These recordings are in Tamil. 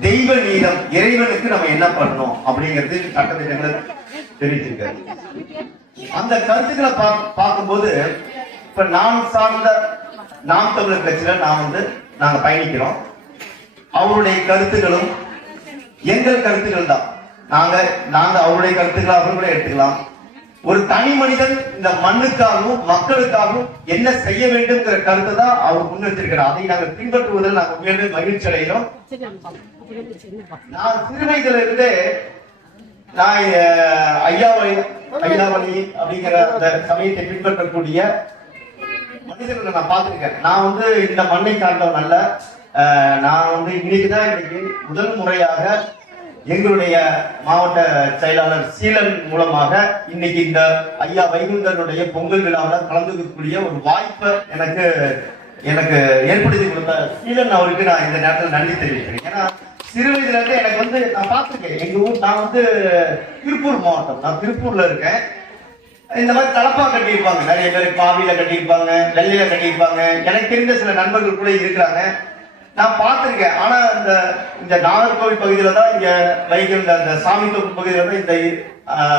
தெய்வ நீதம் இறைவனுக்கு நம்ம என்ன பண்ணணும் அப்படிங்கிறது சட்டத்திட்டங்களை தெரிவிச்சிருக்காரு. அந்த கருத்துக்களை பா- பார்க்கும்போது இப்ப நான் சார்ந்த நாம் தமிழர் கட்சியில நான் வந்து நாங்க பயணிக்கிறோம். அவருடைய கருத்துக்களும் எங்கள் கருத்துக்கள் தான். நாங்க நாங்க அவருடைய கருத்துக்களை அவர்களே எடுத்துக்கலாம். ஒரு தனி மனிதன் இந்த மண்ணுக்காகவும் மக்களுக்காகவும் என்ன செய்ய வேண்டும்ங்கிற கருத்தை தான் அவர் முன்னிறுத்திருக்கிறார் அதை நாங்கள் பின்பற்றுவதில் நாங்கள் உண்மையிலே மகிழ்ச்சி அடைகிறோம். நான் சிறு வயதுல இருந்தே நான் அஹ், ஐயாவளி ஐயாவளி அப்படிங்கிற அந்த சமயத்தை பின்பற்றக்கூடிய மனிதர்களை நான் பார்த்துருக்கேன். நான் வந்து இந்த மண்ணை சார்ந்தவன் அல்ல. நான் வந்து இன்னைக்கு தான் இன்னைக்கு முதல் முறையாக எங்களுடைய மாவட்ட செயலாளர் சீலன் மூலமாக இன்னைக்கு இந்த ஐயா வைகுந்தனுடைய பொங்கல் விழாவில் கலந்துக்கக்கூடிய ஒரு வாய்ப்பை எனக்கு எனக்கு ஏற்படுத்தி கொடுத்த சீலன் அவருக்கு நான் இந்த நேரத்தில் நன்றி தெரிவிக்கிறேன். ஏன்னா சிறு வயதுல இருந்து எனக்கு வந்து நான் பார்த்துருக்கேன். எங்க ஊர் நான் வந்து திருப்பூர் மாவட்டம். நான் திருப்பூர்ல இருக்கேன். இந்த மாதிரி தலப்பா கட்டியிருப்பாங்க. நிறைய பேர் பாவியில கட்டியிருப்பாங்க வெள்ளையில கட்டியிருப்பாங்க. எனக்கு தெரிந்த சில நண்பர்கள் கூட இருக்கிறாங்க. நான் பார்த்துருக்கேன். ஆனால் இந்த இந்த நாகர்கோவில் பகுதியில் தான் இங்கே வைகம் இந்த சாமி தொகுப்பு பகுதியில் தான் இந்த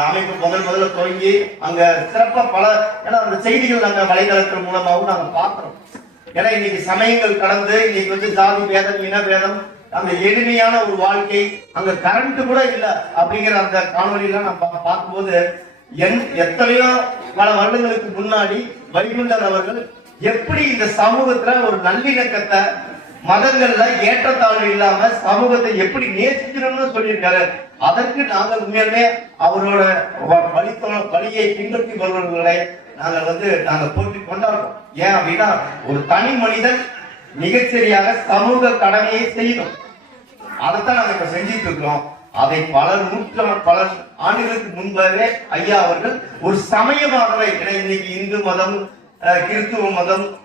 அமைப்பு முதல் முதல்ல துவங்கி அங்கே சிறப்பாக பல ஏன்னா அந்த செய்திகள் நாங்கள் வலைதளத்தின் மூலமாகவும் நாங்கள் பார்க்குறோம். ஏன்னா இன்னைக்கு சமயங்கள் கடந்து இன்னைக்கு வந்து ஜாதி பேதம் இன பேதம் அந்த எளிமையான ஒரு வாழ்க்கை அங்க கரண்ட் கூட இல்லை அப்படிங்கிற அந்த காணொலியெல்லாம் நான் பா- பார்க்கும்போது என் எத்தனையோ பல வருடங்களுக்கு முன்னாடி வைகுண்டர் அவர்கள் எப்படி இந்த சமூகத்துல ஒரு நல்லிணக்கத்தை மதங்கள்ல ஏற்றத்தாழ்வு இல்லாம சமூகத்தை எப்படி நேசிக்கணும்னு சொல்லியிருக்காரு. அதற்கு நாங்கள் உண்மையிலுமே அவரோட வ- வழித்தோ- வழியை பின்பற்றி வருபவர்களை நாங்கள் வந்து நாங்கள் போற்றி கொண்டாடுறோம். ஏன் அப்படின்னா ஒரு தனி மனிதன் மிகச்சரியாக சமூக கடமையை செய்யணும் அதைத்தான் நாங்க இப்ப செஞ்சிட்டு இருக்கிறோம். அதை பல நூற்ற பல ஆண்டுகளுக்கு முன்பாகவே ஐயா அவர்கள் ஒரு சமயமாகவே இன்னைக்கு இந்து மதம் கிறிஸ்துவ மதம்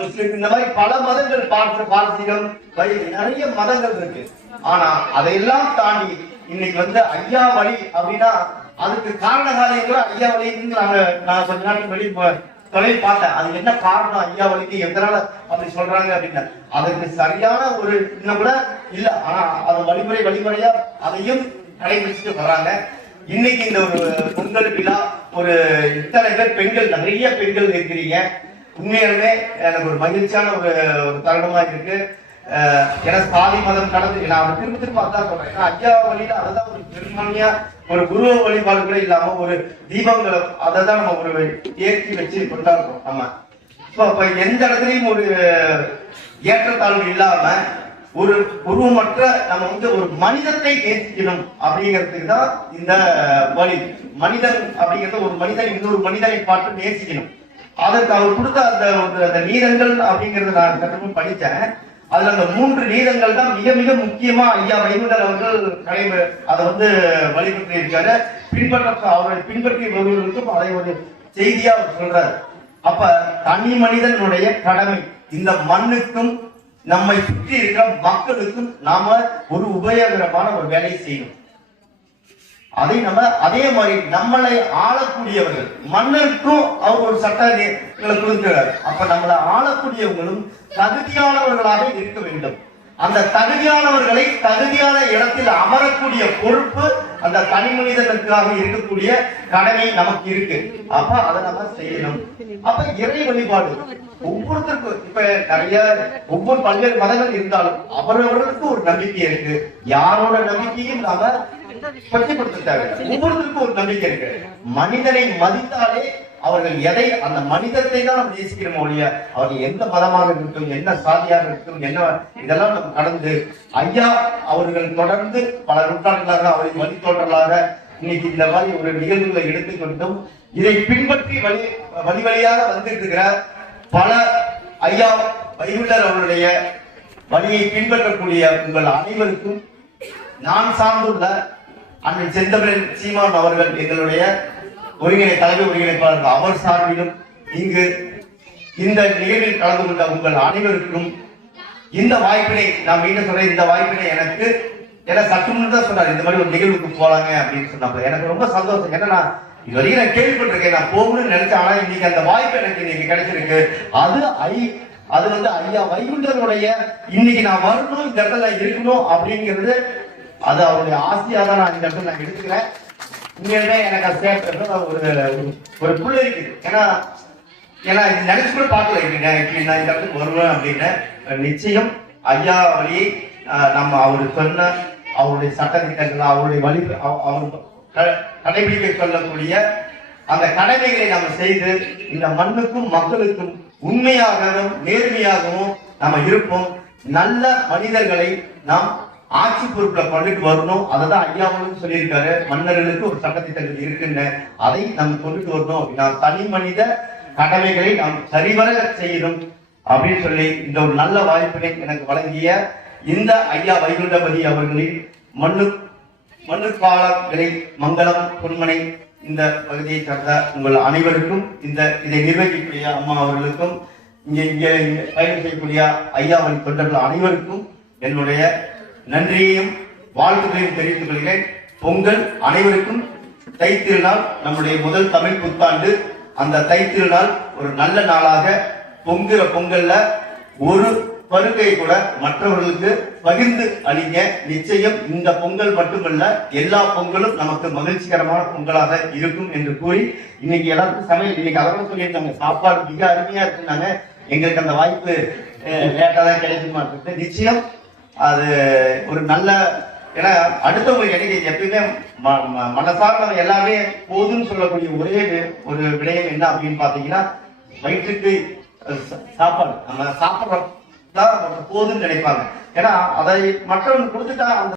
முஸ்லிம் இந்த மாதிரி பல மதங்கள் பார்த்து பாரசீகம் நிறைய மதங்கள் இருக்கு. ஆனா அதையெல்லாம் தாண்டி இன்னைக்கு வந்து ஐயா வழி அப்படின்னா அதுக்கு காரண காரியங்களும் ஐயா வழின்னு நாங்க நான் கொஞ்ச நாளைக்கு வெளியே தொலை பார்த்தேன். அது என்ன காரணம் ஐயா வழிக்கு எதனால அப்படி சொல்றாங்க அப்படின்னு அதுக்கு சரியான ஒரு இன்னும் கூட இல்ல. ஆனா அது வழிமுறை வழிமுறையா அதையும் கடைபிடிச்சிட்டு வர்றாங்க. இன்னைக்கு இந்த ஒரு பொங்கல் விழா ஒரு இத்தனை பேர் பெண்கள் நிறைய பெண்கள் இருக்கிறீங்க. உண்மையாலுமே எனக்கு ஒரு மகிழ்ச்சியான ஒரு ஒரு தருணமா இருக்கு. ஏன்னா சாதி மதம் கடந்து நான் திரும்ப திரும்ப அதான் சொல்றேன். ஏன்னா ஐயா வழியில அதுதான் ஒரு பெருமணியா ஒரு குரு வழிபாடு கூட இல்லாம ஒரு தீபங்களை அதை தான் நம்ம ஒரு ஏற்றி வச்சு கொண்டாடுறோம். நம்ம ஸோ அப்ப எந்த இடத்துலயும் ஒரு ஏற்றத்தாழ்வு இல்லாம ஒரு உருவமற்ற நம்ம வந்து ஒரு மனிதத்தை நேசிக்கணும் அப்படிங்கிறதுக்கு தான் இந்த வழி. மனிதன் அப்படிங்கிறது ஒரு மனிதன் இன்னொரு மனிதனை பார்த்து நேசிக்கணும். அதற்கு அவர் கொடுத்த அந்த அந்த நீதங்கள் அப்படிங்கறத நான் கட்டமும் படித்தேன். அதுல அந்த மூன்று நீதங்கள் தான் மிக மிக முக்கியமா ஐயா வைகுண்டர் அவர்கள் கடை அதை வந்து வழிபட்டு இருக்காரு. பின்பற்ற அவரை பின்பற்றி வருவதற்கும் அதை ஒரு செய்தியா அவர் சொல்றாரு. அப்ப தனி மனிதனுடைய கடமை இந்த மண்ணுக்கும் நம்மை சுற்றி இருக்கிற மக்களுக்கும் நாம ஒரு உபயோகரமான ஒரு வேலையை செய்யணும். அதை நம்ம அதே மாதிரி நம்மளை ஆளக்கூடியவர்கள் மன்னருக்கும் அவர் ஒரு சட்டங்களை கொடுக்கிறார். அப்ப நம்மளை ஆளக்கூடியவங்களும் தகுதியானவர்களாக இருக்க வேண்டும். அந்த தகுதியானவர்களை தகுதியான இடத்தில் அமரக்கூடிய பொறுப்பு அந்த தனி மனிதனுக்காக இருக்கக்கூடிய கடமை நமக்கு இருக்கு. அப்ப அதை நம்ம செய்யணும். அப்ப இறை வழிபாடு ஒவ்வொருத்தருக்கும் இப்ப நிறைய ஒவ்வொரு பல்வேறு மதங்கள் இருந்தாலும் அவரவர்களுக்கு ஒரு நம்பிக்கை இருக்கு. யாரோட நம்பிக்கையும் நாம கொச்சைப்படுத்த ஒவ்வொருத்தருக்கும் ஒரு நம்பிக்கை இருக்கு. மனிதனை மதித்தாலே அவர்கள் எதை அந்த மனிதத்தை தான் நம்ம நேசிக்கிறோம் ஒழிய அவர்கள் எந்த மதமாக இருக்கட்டும் என்ன சாதியாக இருக்கட்டும் என்ன இதெல்லாம் நம்ம கடந்து ஐயா அவர்கள் தொடர்ந்து பல நூற்றாண்டுகளாக அவரை மதித்தோன்றலாக இன்னைக்கு இந்த மாதிரி ஒரு நிகழ்வுகளை எடுத்துக்கொண்டும் இதை பின்பற்றி வழி வழி வழியாக வந்துட்டு இருக்கிற பல ஐயா வைகுண்டர் அவருடைய வழியை பின்பற்றக்கூடிய உங்கள் அனைவருக்கும் நான் சார்ந்துள்ள அண்ணன் செந்தமிழன் சீமான் அவர்கள் எங்களுடைய ஒருங்கிணை தலைமை ஒருங்கிணைப்பாளர் அவர் சார்பிலும் இங்கு இந்த நிகழ்வில் கலந்து கொண்ட உங்கள் அனைவருக்கும் இந்த வாய்ப்பினை நான் மீண்டும் சொல்றேன் இந்த வாய்ப்பினை எனக்கு ஏன்னா சற்று தான் சொன்னார் இந்த மாதிரி ஒரு நிகழ்வுக்கு போலாங்க அப்படின்னு சொன்னாங்க எனக்கு ரொம்ப சந்தோஷம். ஏன்னா நான் இது வரைக்கும் நான் கேள்விப்பட்டிருக்கேன் நான் போகணும்னு நினைச்சேன் ஆனா இன்னைக்கு அந்த வாய்ப்பு எனக்கு இன்னைக்கு கிடைச்சிருக்கு. அது ஐ அது வந்து ஐயா வைகுண்டருடைய இன்னைக்கு நான் வரணும் இந்த இடத்துல இருக்கணும் அப்படிங்கிறது அது அவருடைய ஆசையாக தான் நான் இந்த இடத்துல நான் எடுத்துக்கிறேன். உண்மையிலே எனக்கு அது சேர்த்து ஒரு ஒரு புள்ள இருக்குது. ஏன்னா ஏன்னா இது நினைச்சு கூட பார்க்கல. இது நான் இப்படி நான் இந்த இடத்துக்கு வருவேன் அப்படின்னு நிச்சயம் ஐயா வழியை நம்ம அவர் சொன்ன அவருடைய சட்டத்திட்டங்கள் அவருடைய வழி அவ- அவர் கடைபிடிக்க சொல்லக்கூடிய அந்த கடமைகளை நம்ம செய்து இந்த மண்ணுக்கும் மக்களுக்கும் உண்மையாகவும் நேர்மையாகவும் நம்ம இருப்போம். நல்ல மனிதர்களை நாம் ஆட்சி பொறுப்புல கொண்டுட்டு வரணும். அதை தான் ஐயாவும் சொல்லியிருக்காரு. மன்னர்களுக்கு ஒரு சட்டத்திட்டங்கள் இருக்குன்னு. அதை நம்ம கொண்டுட்டு வரணும். அப்படின்னா தனி மனித கடமைகளை நாம் சரிவர செய்யணும் அப்படின்னு சொல்லி இந்த ஒரு நல்ல வாய்ப்பினை எனக்கு வழங்கிய இந்த ஐயா வைகுண்டபதி அவர்களின் மண்ணு மண்ணுக்காலங்களை மங்களம் பொன்மனை இந்த பகுதியை சார்ந்த உங்கள் அனைவருக்கும் இந்த இதை நிர்வகிக்கக்கூடிய அம்மா அவர்களுக்கும் இங்கே இங்கே பயணம் செய்யக்கூடிய ஐயாவின் தொண்டர்கள் அனைவருக்கும் என்னுடைய நன்றியையும் வாழ்த்துக்களையும் தெரிவித்துக் கொள்கிறேன். பொங்கல் அனைவருக்கும் தைத்திருநாள் நம்முடைய முதல் தமிழ் புத்தாண்டு. அந்த தைத்திருநாள் ஒரு நல்ல நாளாக பொங்குற பொங்கல்ல ஒரு பருக்கை கூட மற்றவர்களுக்கு பகிர்ந்து அளிங்க நிச்சயம் இந்த பொங்கல் மட்டுமல்ல எல்லா பொங்கலும் நமக்கு மகிழ்ச்சிகரமான பொங்கலாக இருக்கும் என்று கூறி இன்னைக்கு எல்லாருக்கும் சமையல் இன்னைக்கு அதோட சொல்லியிருந்தாங்க சாப்பாடு மிக அருமையா இருக்குன்னாங்க. எங்களுக்கு அந்த வாய்ப்பு லேட்டா தான் கிடைக்குமா இருக்கு நிச்சயம் அது ஒரு நல்ல ஏன்னா அடுத்தவங்களுக்கு எனக்கு எப்பயுமே ம- ம- எல்லாமே போதும்னு சொல்லக்கூடிய ஒரே ஒரு விடயம் என்ன அப்படின்னு பாத்தீங்கன்னா வயிற்றுக்கு சா- சாப்பாடு. நம்ம சாப்பிடுறோம் தான் போதும்னு நினைப்பாங்க. ஏன்னா அதை மற்றவங்க கொடுத்துட்டா அந்த